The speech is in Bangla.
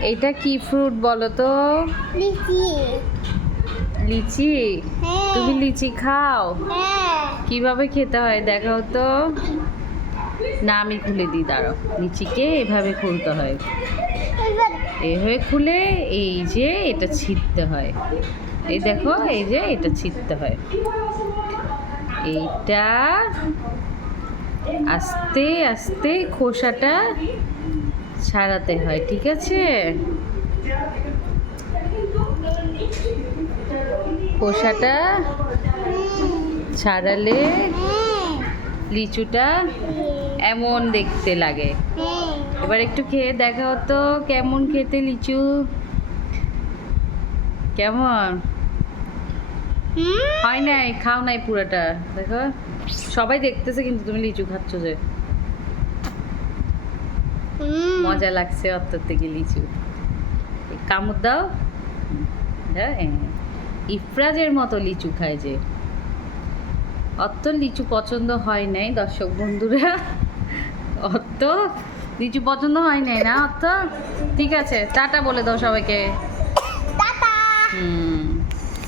এইটা কি ফ্রুট বলো তো লিচি। লিচি? হ্যাঁ। তুমি লিচি খাও? হ্যাঁ। কীভাবে খেতে হয় দেখাও তো। না আমি খুলে দিই দাঁড়াও। লিচিকে এভাবে খুলতে হয়। এভাবে খুলে এই যে এটা ছিঁড়তে হয়। এই দেখো এই যে এটা ছিঁড়তে হয়। এইটা আস্তে আস্তে খোসাটা ছাড়াতে হয়, ঠিক আছে? খোসাটা ছাড়ালে লিচুটা এমন দেখতে লাগে। এবার একটু খেয়ে দেখা হতো কেমন খেতে লিচু? কেমন? হয় নাই, খাও নাই পুরোটা, দেখো। সবাই দেখতেছে কিন্তু তুমি লিচু খাচ্ছ যে। মজা লাগছে অত্তর থেকে লিচু। কামড় দাও। হ্যাঁ ইফরাজের মতো লিচু খায় যে। অত লিচু পছন্দ হয় নাই, দর্শক বন্ধুরা। অত লিচু পছন্দ হয় নাই না অত ঠিক আছে, টাটা বলে দাও সবাইকে।